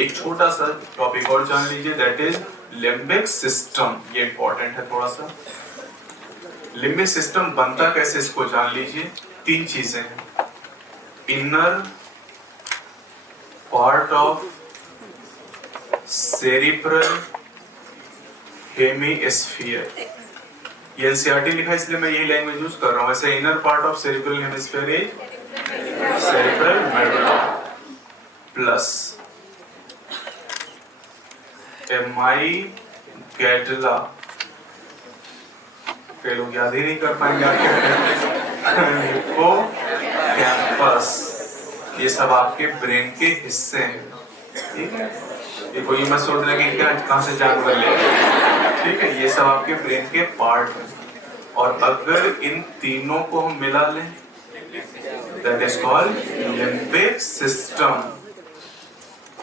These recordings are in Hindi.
एक छोटा सा टॉपिक और जान लीजिए, दैट इज लिम्बिक सिस्टम। ये इंपॉर्टेंट है थोड़ा सा। लिम्बिक सिस्टम बनता कैसे इसको जान लीजिए। 3 चीजें हैं। Inner part of cerebral hemisphere, ये एनसीईआरटी लिखा है इसलिए मैं यही लैंग्वेज यूज कर रहा हूं। वैसे inner part of cerebral hemisphere is cerebral medulla plus amygdala, कई लोग याद ही नहीं कर पाएंगे हिप्पोकैम्पस, ये सब आपके ब्रेन के हिस्से हैं। ठीक है, ये कोई मत सोच रहे कि क्या कहां से जानवर ले, ठीक है, ये सब आपके ब्रेन के पार्ट हैं। और अगर इन तीनों को हम मिला लें, that is called limbic system.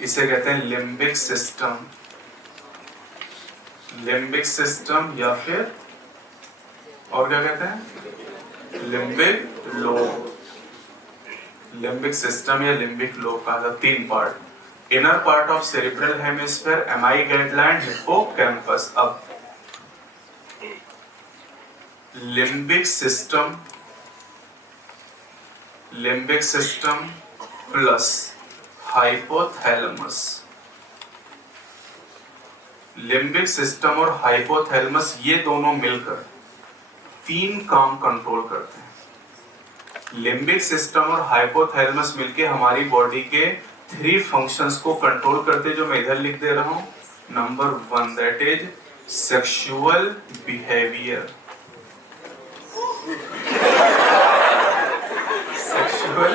इसे कहते हैं लिम्बिक सिस्टम। लिम्बिक सिस्टम या फिर और क्या कहते हैं, लिम्बिक लोब। लिम्बिक सिस्टम या लिम्बिक लोब का 3 part, inner part of cerebral hemisphere, amygdala and hippocampus. अब limbic system plus hypothalamus. Limbic system और हाइपोथैलेमस ये दोनों मिलकर 3 काम कंट्रोल करते हैं। लिम्बिक सिस्टम और हाइपोथैलेमस मिलके हमारी बॉडी के 3 फंक्शंस को कंट्रोल करते, जो मैं इधर लिख दे रहा हूं। Number 1 that is sexual behaviour. Sexual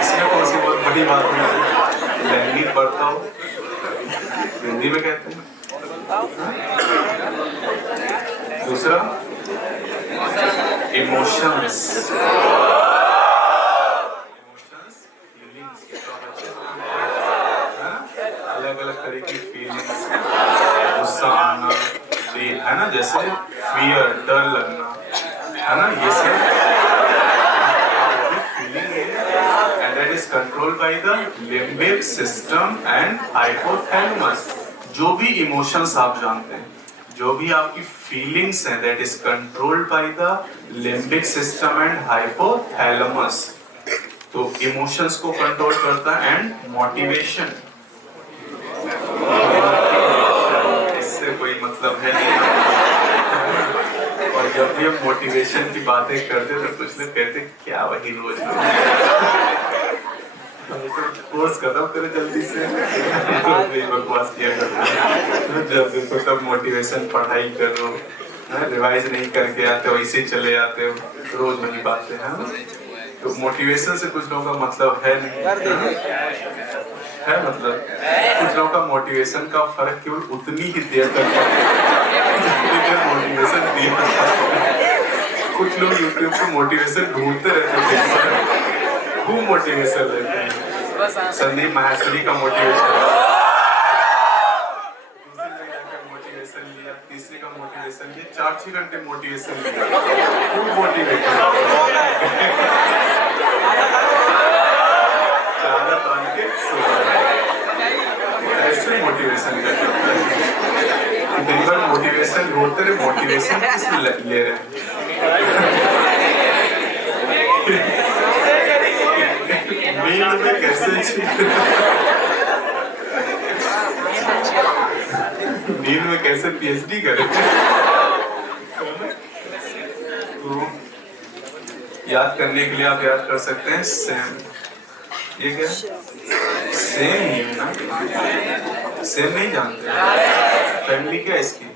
इसमें कौन सी बहुत बड़ी बात है, लैंगिक बर्ताव हिंदी में कहते हैं। दूसरा इमोशंस, अलग अलग तरह की फीलिंग्स, गुस्सा आना, है ना, जैसे फियर, डर लगना, है ना, ये सब फीलिंग है, and that is controlled by the limbic system and hypothalamus. जो भी इमोशंस आप जानते हैं, जो भी आपकी फीलिंग्स हैं, that is controlled by the limbic system and hypothalamus. तो इमोशंस को कंट्रोल करता है एंड मोटिवेशन, इससे कोई मतलब है नहीं। और जब भी हम मोटिवेशन की बातें करते तो कुछ लोग कहते क्या वही रोज कोर्स खत्म करे जल्दी से, बकवास किया करते। जब देखो तब मोटिवेशन पढ़ाई करो, रिवाइज नहीं करके आते हो, इसे चले आते हो, रोज वही बातें हैं। तो मोटिवेशन से कुछ लोगों का मतलब है नहीं, है मतलब कुछ लोगों का मोटिवेशन का फर्क केवल उतनी ही देर तक मोटिवेशन दिया। कुछ लोग यूट्यूब पे मोटिवेशन ढूंढते रहते हैं, खूब मोटिवेशन लेते हैं। संदीप माहेश्वरी का मोटिवेशन, मोटिवेशन लिया, तीसरे का मोटिवेशन लिया, 4-6 घंटे मोटिवेशन लिया, खूब मोटिवेशन, चादर बांध के ऐसे मोटिवेशन करते हैं। दिन भर मोटिवेशन ढूंढते रहे, मोटिवेशन किस ले रहे हैं। नींद में कैसे नींद में कैसे पीएचडी करें। तो याद करने के लिए आप याद कर सकते हैं सेम। ये क्या सेम ही है ना, सेम नहीं जानते। फैमिली क्या इसकी,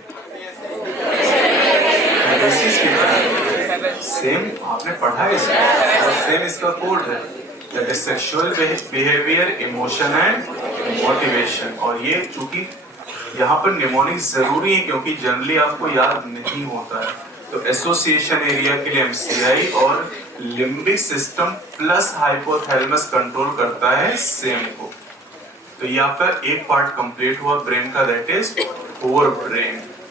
सेम आपने पढ़ा है इसको, सेम इसका कोड है, that is sexual behaviour, emotion and motivation. और ये चूंकि यहाँ पर निमोनिक जरूरी है क्योंकि जनरली आपको याद नहीं होता है, तो एसोसिएशन एरिया के लिए एमसीआई और limbic system plus hypothalamus control करता है सेम को। तो ये आपका एक पार्ट कंप्लीट हुआ ब्रेन का, दैट इज फोर ब्रेन।